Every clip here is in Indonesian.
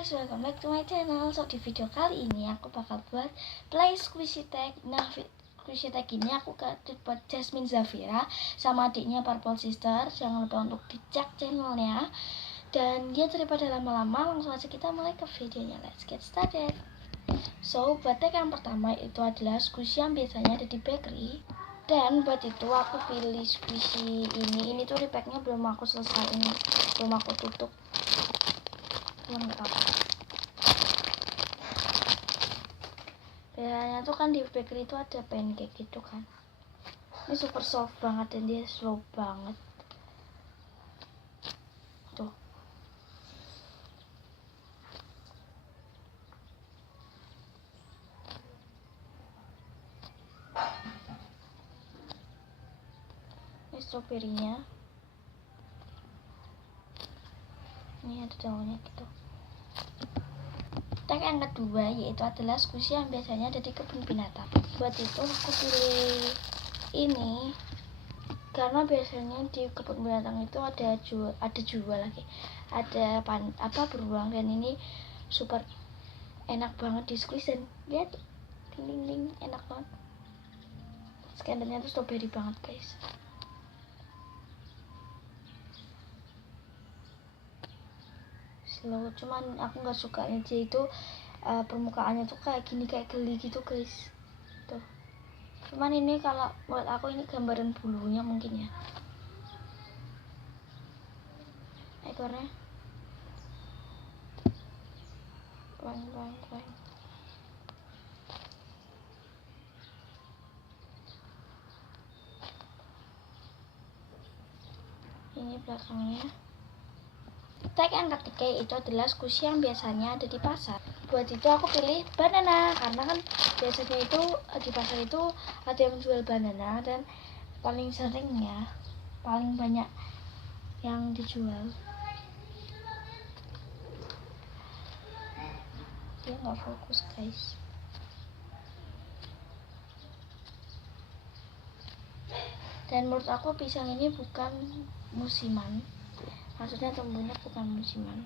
guys, welcome back to my channel. So di video kali ini aku bakal buat play squishy tag. Nah, squishy tag ini aku buat Jasmine Zafira sama adiknya Purple Sister. Jangan lupa untuk dicek channelnya. Dan dia daripada lama-lama, langsung aja kita mulai ke videonya. Let's get started. So buat tag yang pertama itu adalah squishy yang biasanya ada di bakery. Dan buat itu aku pilih squishy ini. Ini tuh repacknya belum aku selesaiin, belum aku tutup. Biasanya tuh kan di bakery itu ada pancake gitu kan. Ini super soft banget dan dia slow banget. Tuh. Ini stroberinya. Ini ada daunnya gitu. Tag yang kedua yaitu adalah squishy yang biasanya ada di kebun binatang. Buat itu aku pilih ini karena biasanya di kebun binatang itu ada jual lagi, ada beruang, dan ini super enak banget di squeeze. Dan lihat, ding enak banget. Skandernya tuh strawberry banget guys. Slow, cuman aku nggak suka aja itu permukaannya tuh kayak gini, kayak geli gitu guys. Tuh. Cuman ini kalau buat aku ini gambaran bulunya mungkin ya. Ekornya pelan. Ini belakangnya. Tag yang ketiga itu adalah squishy yang biasanya ada di pasar. Buat itu aku pilih banana karena kan biasanya itu di pasar itu ada yang jual banana dan paling banyak yang dijual. Dia nggak fokus guys. Dan menurut aku pisang ini bukan musiman. Maksudnya tumbuhnya bukan musiman.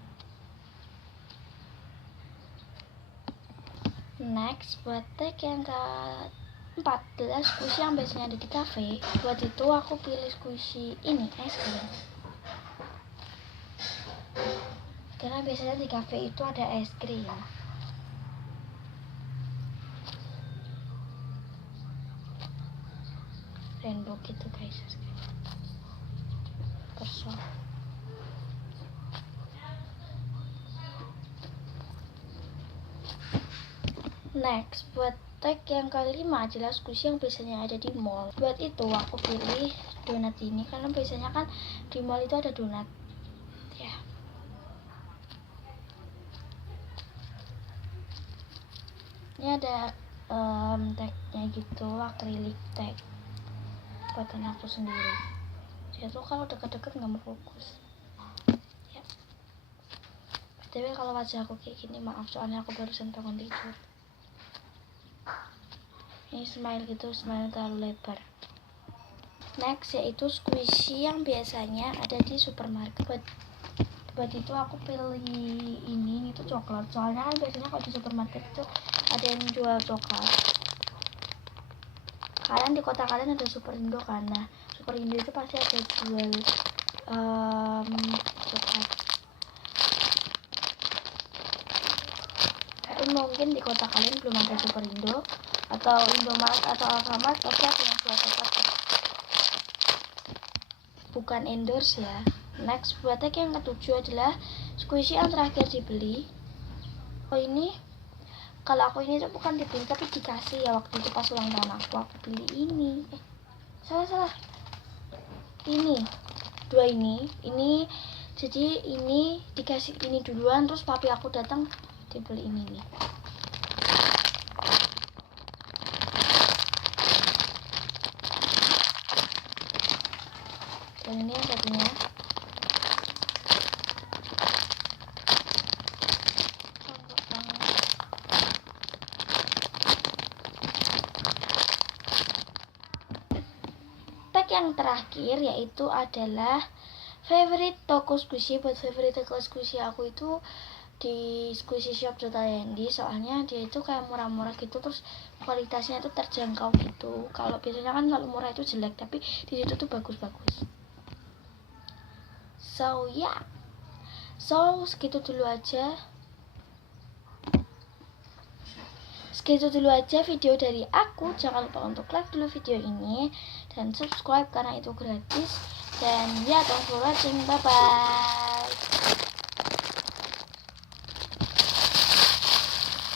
Next, buat tag yang keempat adalah squishy yang biasanya ada di cafe. Buat itu aku pilih squishy ini, es krim. Karena biasanya di cafe itu ada es krim. Rainbow gitu guys. Persol. Next, buat tag yang kelima adalah squishy yang biasanya ada di mall. Buat itu aku pilih donat ini karena biasanya kan di mall itu ada donat. Ya. Ini ada tagnya gitu, akrilik tag buatan aku sendiri. Dia tuh kalau deket-deket nggak mau fokus. Ya. Tapi kalau wajah aku kayak gini maaf, soalnya aku barusan bangun tidur. Ini smile gitu, smile terlalu lebar. Next yaitu squishy yang biasanya ada di supermarket. Buat itu aku pilih ini tuh coklat. Soalnya kan biasanya kalau di supermarket itu ada yang jual coklat. Kalian di kota kalian ada Superindo kan? Nah, Superindo itu pasti ada jual coklat. Tapi mungkin di kota kalian belum ada Superindo atau Indomaret atau Alfamart, pasti ada yang jual coklat. Bukan endorse ya. Next, buat tag yang ketujuh adalah squishy yang terakhir dibeli. Oh ini, kalau aku ini tuh bukan dibeli tapi dikasih ya waktu itu pas ulang tahun aku pilih ini. Salah. Ini, dua ini. Jadi ini dikasih ini duluan, terus papi aku datang dibeli ini nih. Dan ini yang satunya. Tag yang terakhir yaitu adalah favorite toko squishy. Buat favorite toko squishy aku itu di squishyshop.id, soalnya dia itu kayak murah-murah gitu, terus kualitasnya itu terjangkau gitu. Kalau biasanya kan kalau murah itu jelek, tapi di situ tuh bagus-bagus. So yeah, segitu dulu aja video dari aku. Jangan lupa untuk like dulu video ini dan subscribe karena itu gratis. Dan ya, thanks for watching, bye bye.